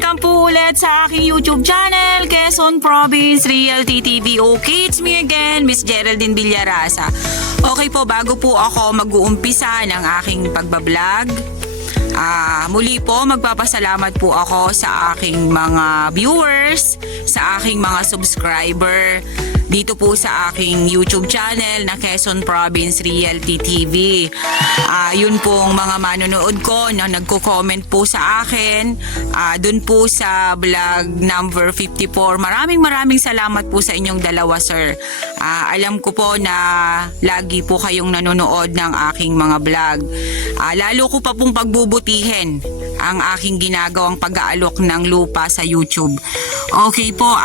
Welcome po ulit sa aking YouTube channel, Quezon Province Realty TV. Okay, it's me again, Miss Geraldine Villarasa. Okay po, bago po ako mag-uumpisa ng aking pagbablog, muli po magpapasalamat po ako sa aking mga viewers, sa aking mga subscriber dito po sa aking YouTube channel na Quezon Province Realty TV. Yun pong mga manonood ko na nagko-comment po sa akin dun po sa vlog number 54. Maraming salamat po sa inyong dalawa, sir. Alam ko po na lagi po kayong nanonood ng aking mga vlog. Lalo ko pa pong pagbubutihin ang aking ginagawang pag-aalok ng lupa sa YouTube. Okay po,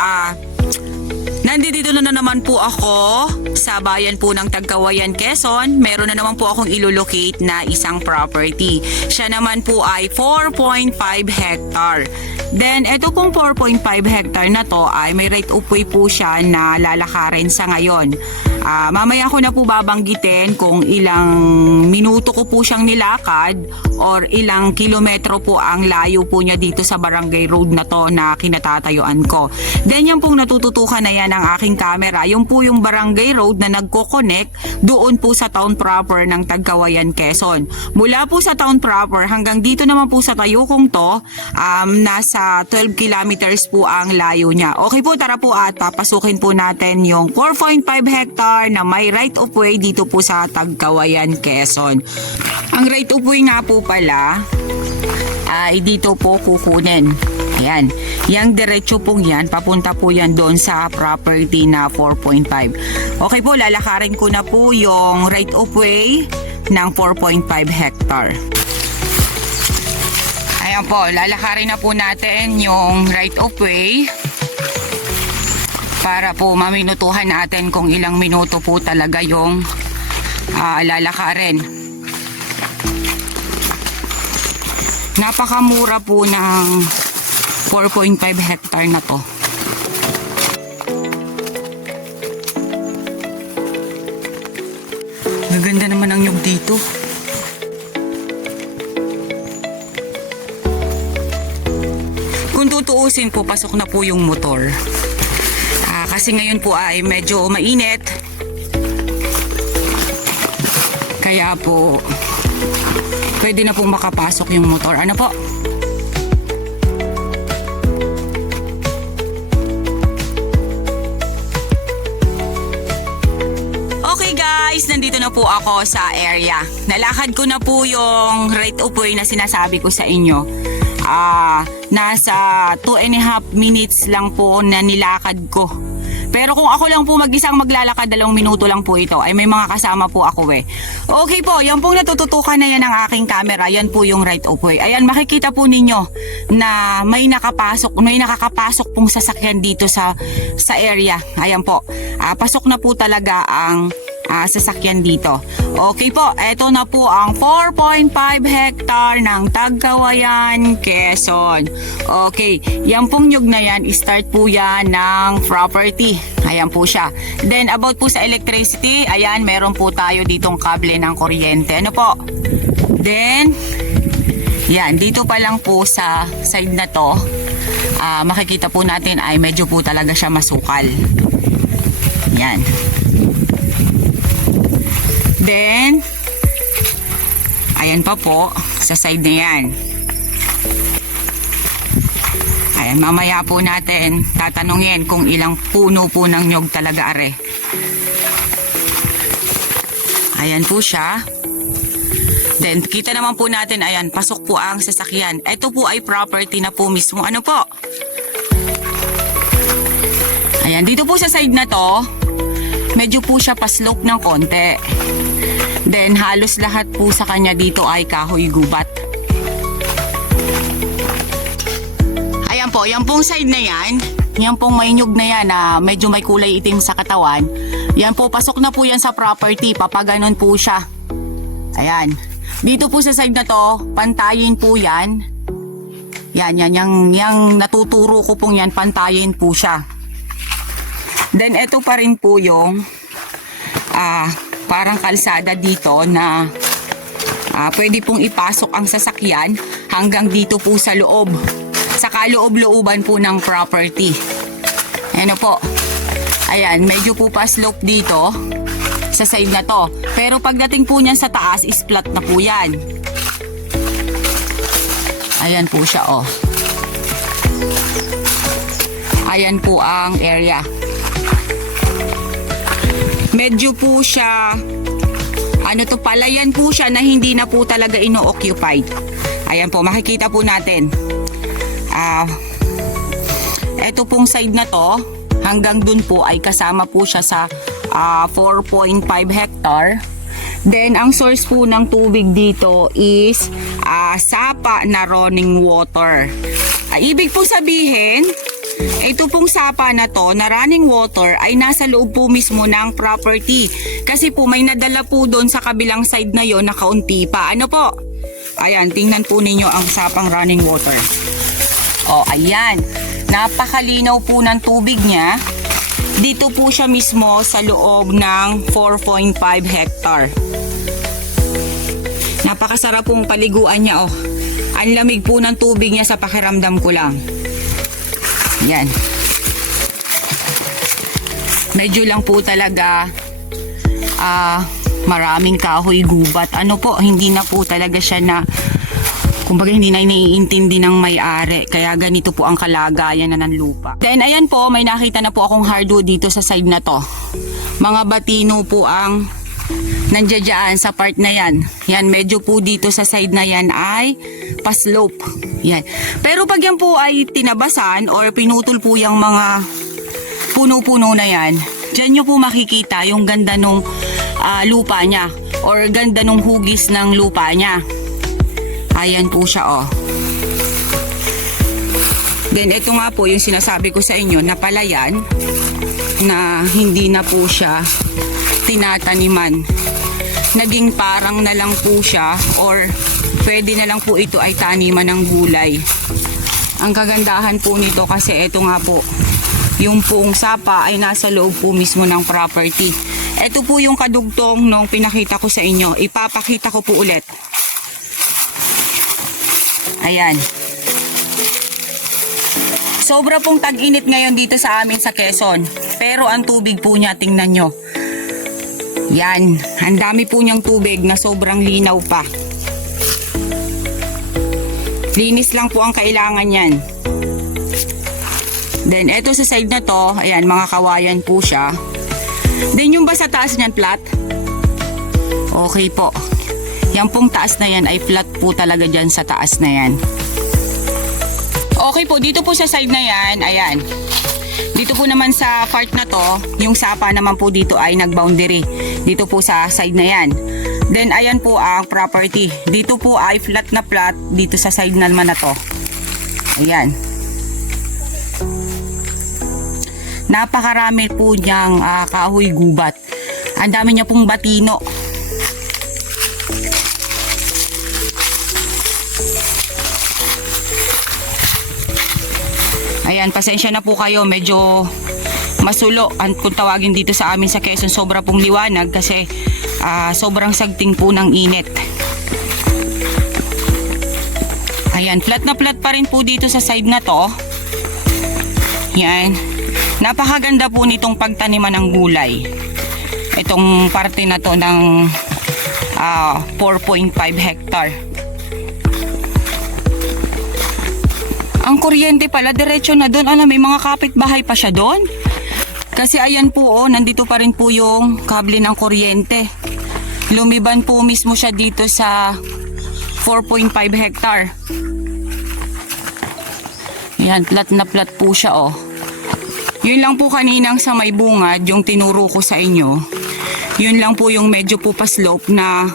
nandito na naman po ako sa bayan po ng Tagkawayan, Quezon. Meron na naman po akong ilolocate na isang property. Siya naman po ay 4.5 hectare. Then, ito pong 4.5 hectare na to ay may right of way po siya na lalakarin sa ngayon. Mamaya ko na po babanggitin kung ilang minuto ko po siyang nilakad or ilang kilometro po ang layo po niya dito sa barangay road na to na kinatatayuan ko. Then, yung pong natututukan na yan ng aking camera, yung po yung barangay road na nagko-connect doon po sa town proper ng Tagkawayan, Quezon. Mula po sa town proper hanggang dito naman po sa Tayukong to, nasa 12 kilometers po ang layo niya. Okay po, tara po at papasukin po natin yung 4.5 hectare na may right of way dito po sa Tagkawayan, Quezon. Ang right of way nga po pala ay dito po kukunin. Ayan, yung diretso pong yan, papunta po yan doon sa property na 4.5. Okay po, lalakarin ko na po yung right of way ng 4.5 hectare. Ayan po, lalakarin na po natin yung right of way para po maminutuhan natin kung ilang minuto po talaga yung lalakarin. Napakamura po ng 4.5 hectare na to. Maganda naman ang nyug dito. Kung tutuusin po, pasok na po yung motor. Kasi ngayon po ay medyo mainit. Kaya po pwede na pong makapasok yung motor. Ano po? Okay guys, nandito na po ako sa area. Nalakad ko na po yung right of way na sinasabi ko sa inyo. Nasa 2.5 minutes lang po na nilakad ko. Pero kung ako lang po mag-isang maglalakad, 2 minuto lang po ito. Ay may mga kasama po ako eh. Okay po, yan pong natututukan na yan ng aking camera. Yan po yung right of way. Ayan, makikita po ninyo na may nakakapasok pong sasakyan dito sa area. Ayan po. Pasok na po talaga ang sasakyan dito. Okay po, eto na po ang 4.5 hectare ng Tagkawayan, Quezon. Okay, yan pong nyug na yan, start po yan ng property. Ayan po siya. Then about po sa electricity, ayan, meron po tayo ditong kable ng kuryente. Ano po? Then, yan, dito pa lang po sa side na to, makikita po natin ay medyo po talaga siya masukal. Yan. Then, ayan pa po, sa side na yan. Ayan, mamaya po natin tatanungin kung ilang puno po ng nyog talaga are. Ayan po siya. Then, kita naman po natin, ayan, pasok po ang sasakyan. Ito po ay property na po mismo. Ano po? Ayan, dito po sa side na to, medyo po siya pa-slope ng konti. Then, halos lahat po sa kanya dito ay kahoy gubat. Ayan po, yung pong side na yan, yung pong may nyug na yan na medyo may kulay itim sa katawan, yan po, pasok na po yan sa property, papaganon po siya. Ayan. Dito po sa side na to, pantayin po yan. Yan, yung natuturo ko pong yan, pantayin po siya. Then, ito pa rin po yung parang kalsada dito na pwede pong ipasok ang sasakyan hanggang dito po sa loob. sa kaloob-looban po ng property. Ano po. Ayan, medyo po pa slope dito sa side na to. Pero pagdating po niyan sa taas, is flat na po yan. Ayan po siya, oh. Ayan po ang area. Medyo po siya, ano to, palayan po siya na hindi na po talaga ino-occupied. Ayan po, makikita po natin. Ito pong side na to, hanggang dun po ay kasama po siya sa 4.5 hectare. Then, ang source po ng tubig dito is sapa na running water. Ibig po sabihin, ito pong sapa na to, na running water, ay nasa loob po mismo ng property. Kasi po may nadala po doon sa kabilang side na yon na kaunti pa. Ano po? Ayan, tingnan po ninyo ang sapang running water. O, ayan. Napakalinaw po ng tubig niya. Dito po siya mismo sa loob ng 4.5 hectare. Napakasarap pong paliguan niya, oh. Ang lamig po ng tubig niya sa pakiramdam ko lang. Yan. Medyo lang po talaga maraming kahoy gubat. Ano po, hindi na po talaga siya na, kumbaga hindi na naiintindi ng may-ari. Kaya ganito po ang kalagayan na ng lupa. Then ayan po, may nakita na po akong hardwood dito sa side na to. Mga batino po ang nandiyan sa part na yan. Yan, medyo po dito sa side na yan ay pa-slope. Yan. Pero pag yan po ay tinabasan or pinutol po yung mga puno-puno na yan, dyan nyo po makikita yung ganda nung lupa niya or ganda nung hugis ng lupa niya. Ayan po siya, oh. Then ito nga po yung sinasabi ko sa inyo na palayan na hindi na po siya tinataniman. Naging parang na lang po siya or pwede na lang po ito ay taniman ng gulay. Ang kagandahan po nito kasi ito nga po, yung pong sapa ay nasa loob po mismo ng property. Ito po yung kadugtong nung pinakita ko sa inyo. Ipapakita ko po ulit. Ayan. Sobra pong tag-init ngayon dito sa amin sa Quezon. Pero ang tubig po niya, tingnan nyo. Yan. Ang dami po niyang tubig na sobrang linaw pa. Linis lang po ang kailangan yan. Then, eto sa side na to, ayan, mga kawayan po siya. Then, yung ba sa taas niyan, flat? Okay po. Yan pong taas na yan ay flat po talaga dyan sa taas na yan. Okay po, dito po sa side na yan, ayan. Dito po naman sa part na to, yung sapa naman po dito ay nag-boundary. Dito po sa side na yan. Then, ayan po ang property. Dito po ay flat na flat dito sa side naman na to. Ayan. Napakarami po niyang kahoy gubat. Ang dami niya pong batino. Ayan, pasensya na po kayo. Medyo masulo kung tawagin dito sa amin sa Quezon. Sobra pong liwanag kasi sobrang sagting po ng init. Ayan, flat na flat pa rin po dito sa side na to. Yan. Napakaganda po nitong pagtaniman ng gulay. Itong parte na to ng 4.5 hectare. Ang kuryente pala, diretso na doon. Ano, may mga kapitbahay pa siya doon. Kasi ayan po, oh, nandito pa rin po yung kable ng kuryente. Lumiban po mismo siya dito sa 4.5 hectare. Yan, plat na plat po siya, oh. Yun lang po kaninang sa may bungad, yung tinuro ko sa inyo. Yun lang po yung medyo po pa-slope na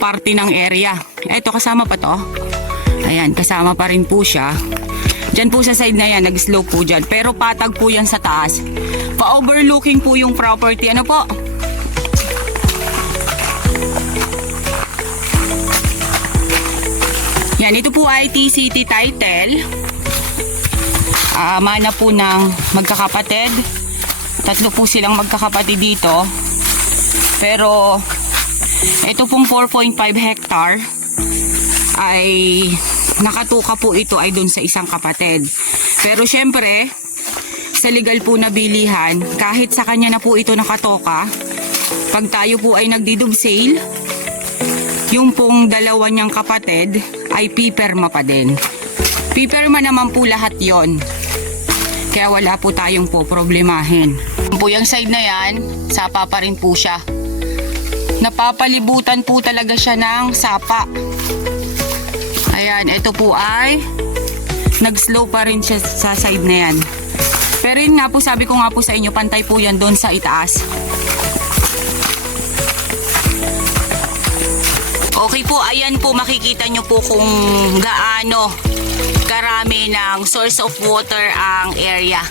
parte ng area. Eto, kasama pa to. Ayan, kasama pa rin po siya. Diyan po sa side na yan, nag-slope po dyan. Pero patag po yan sa taas. Pa-overlooking po yung property. Ano po? Yan, ito po ay TCT title. Mana po ng magkakapatid. Tatlo po silang magkakapatid dito. Pero ito pong 4.5 hectare ay nakatuka po ito ay dun sa isang kapatid. Pero syempre, sa legal po na bilihan, kahit sa kanya na po ito nakatoka, pag tayo po ay nagdidub sale, yung pong dalawa niyang kapatid ay pipirma pa din. Pipirma naman po lahat yon. Kaya wala po tayong po problemahin. Po yung side na yan, sapa pa rin po siya. Napapalibutan po talaga siya ng sapa. Ayan, ito po ay nag-slow pa rin siya sa side na yan. Pero yun nga po, sabi ko nga po sa inyo, pantay po yan doon sa itaas. Okay po, ayan po, makikita nyo po kung gaano karami ng source of water ang area.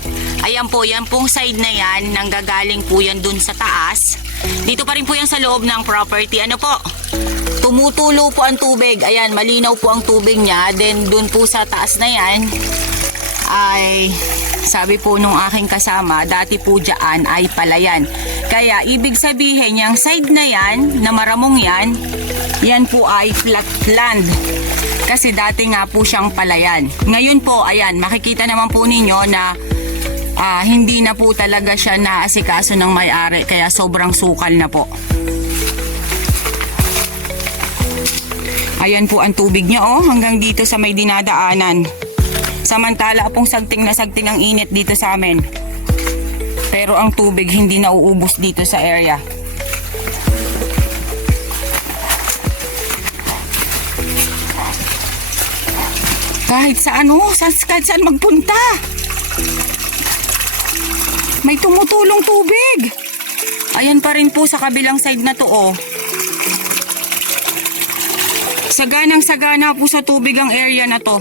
Ayan po, yan pong side na yan, nanggagaling po yan dun sa taas. Dito pa rin po yan sa loob ng property. Ano po? Tumutulo po ang tubig. Ayan, malinaw po ang tubig niya. Then dun po sa taas na yan ay sabi po nung aking kasama, dati po dyan ay palayan. Kaya ibig sabihin yung side na yan, na maramong yan, yan po ay flat land. Kasi dati nga po siyang palayan. Ngayon po, ayan, makikita naman po ninyo na hindi na po talaga siya naasikaso ng may-ari. Kaya sobrang sukal na po. Ayan po ang tubig niya, oh, hanggang dito sa may dinadaanan. Samantala pong sagting na sagting ang init dito sa amin. Pero ang tubig hindi na uubos dito sa area. Kahit saan magpunta. May tumutulong tubig. Ayan pa rin po sa kabilang side na to, oh. Saganang-sagana po sa tubig ang area na to.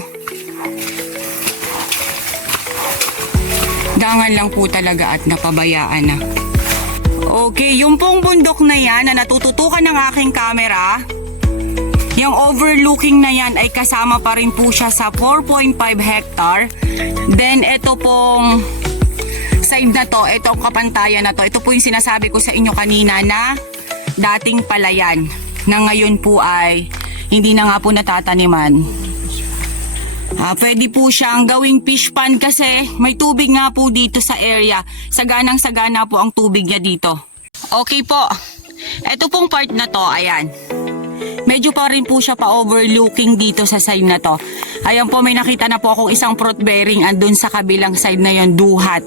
Dangan lang po talaga at napabayaan na. Okay, yung pong bundok na yan na natututukan ng aking camera, yung overlooking na yan ay kasama pa rin po siya sa 4.5 hectare. Then ito pong side na to, itong kapantayan na to, ito po yung sinasabi ko sa inyo kanina na dating palayan na ngayon po ay hindi na nga po natataniman. Pwede po siyang gawing fish pond kasi may tubig nga po dito sa area. Saganang-sagana po ang tubig niya dito. Okay po, ito pong part na to, ayan. Medyo pa rin po siya pa-overlooking dito sa side na to. Ayan po, may nakita na po akong isang fruit bearing andun sa kabilang side na yon, duhat.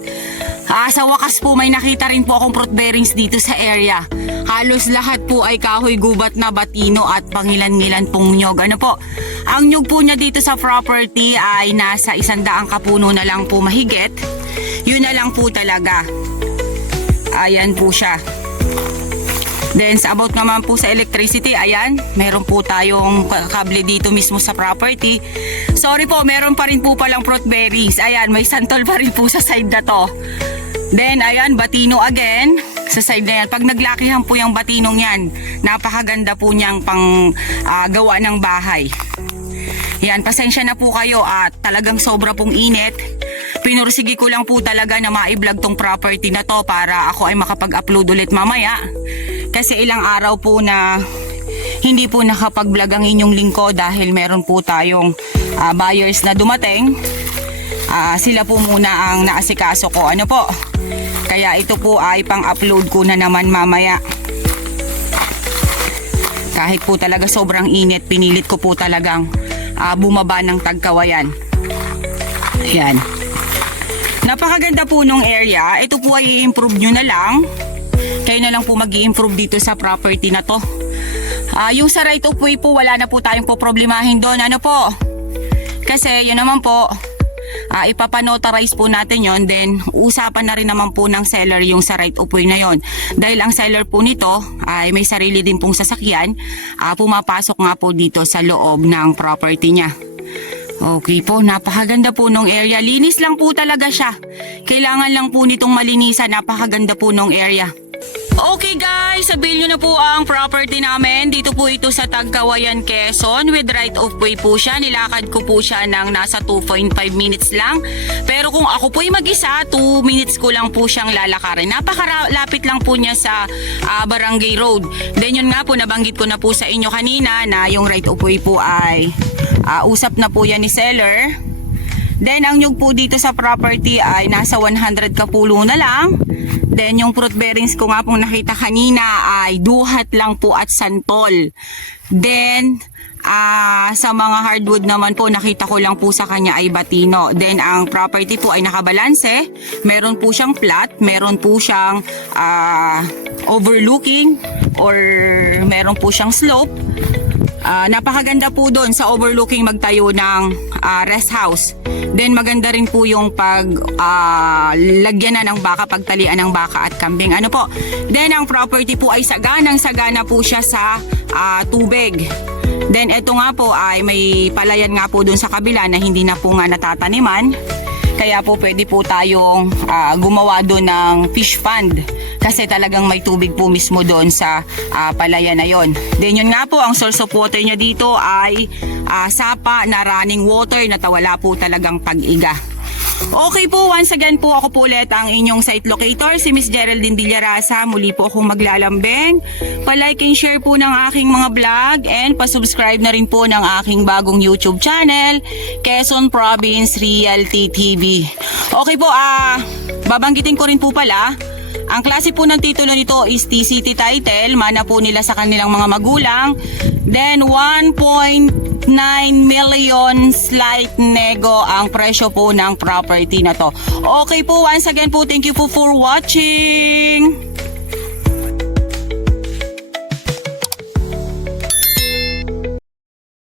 Sa wakas po, may nakita rin po akong fruit bearings dito sa area. Halos lahat po ay kahoy gubat na batino at pangilan-ngilan pong nyog. Ano po? Ang nyog po niya dito sa property ay nasa 100 kapuno na lang po mahigit. Yun na lang po talaga. Ayan po siya. Then sa about naman po sa electricity, ayan, meron po tayong kable dito mismo sa property. Sorry po, meron pa rin po palang fruit bearings. Ayan, may santol pa rin po sa side na to. Then ayan, batino again sa side na yan. Pag naglakihan po yung batinong yan, napakaganda po niyang pang gawa ng bahay. Yan, pasensya na po kayo at talagang sobra pong init. Pinursigi ko lang po talaga na ma-vlog tong property na to para ako ay makapag-upload ulit mamaya. Kasi ilang araw po na hindi po nakapag-vlog ang inyong lingkod dahil meron po tayong buyers na dumating. Sila po muna ang naasikaso ko. Ano po? Kaya ito po ay pang-upload ko na naman mamaya. Kahit po talaga sobrang init, pinilit ko po talagang bumaba ng Tagkawayan. Ayan. Napakaganda po nung area. Ito po ay i-improve nyo na lang. Kayo na lang po mag-i-improve dito sa property na to. Yung sa right of way po, wala na po tayong po problemahin doon. Ano po? Kasi yun naman po, ipapanotarize po natin yon. Then usapan na rin naman po ng seller yung sa right of way na yon. Dahil ang seller po nito ay may sarili din pong sasakyan, pumapasok nga po dito sa loob ng property niya. Okay po, napakaganda po nung area. Linis lang po talaga siya. Kailangan lang po nitong malinisan. Napakaganda po nung area. Okay guys, sabihin nyo na po ang property namin. Dito po ito sa Tagkawayan, Quezon. With right of way po siya. Nilakad ko po siya ng nasa 2.5 minutes lang. Pero kung ako po ay mag-isa, 2 minutes ko lang po siyang lalakarin. Napakalapit lang po niya sa Barangay Road. Then yun nga po, nabanggit ko na po sa inyo kanina na yung right of way po ay usap na po yan ni seller. Then ang nyug po dito sa property ay nasa 100 kapulo na lang. Then yung fruit bearings ko nga pong nakita kanina ay duhat lang po at santol. Then sa mga hardwood naman po, nakita ko lang po sa kanya ay batino. Then ang property po ay nakabalanse. Meron po siyang flat, meron po siyang overlooking or meron po siyang slope. Napakaganda po doon sa overlooking magtayo ng rest house. Then maganda rin po yung lagyan na ng baka, pagtalian ng baka at kambing. Ano po? Then ang property po ay saganang-sagana po siya sa tubig. Then ito nga po ay may palayan nga po doon sa kabila na hindi na po nga natataniman. Kaya po pwede po tayong gumawa doon ng fish pond. Kasi talagang may tubig po mismo doon sa palayan na yon. Then yun nga po, ang source of water niya dito ay sapa na running water na wala po talagang pag-iga. Okay po, once again po ako po ulit ang inyong site locator, si Miss Geraldine Villarasa. Muli po akong maglalambing. Pa-like and share po ng aking mga vlog and pa-subscribe na rin po ng aking bagong YouTube channel, Quezon Province Realty TV. Okay po, babanggitin ko rin po pala, ang klase po ng titulo nito is TCT title, mana po nila sa kanilang mga magulang. Then 1.9 million slight nego ang presyo po ng property na to. Okay po, once again po, thank you po for watching.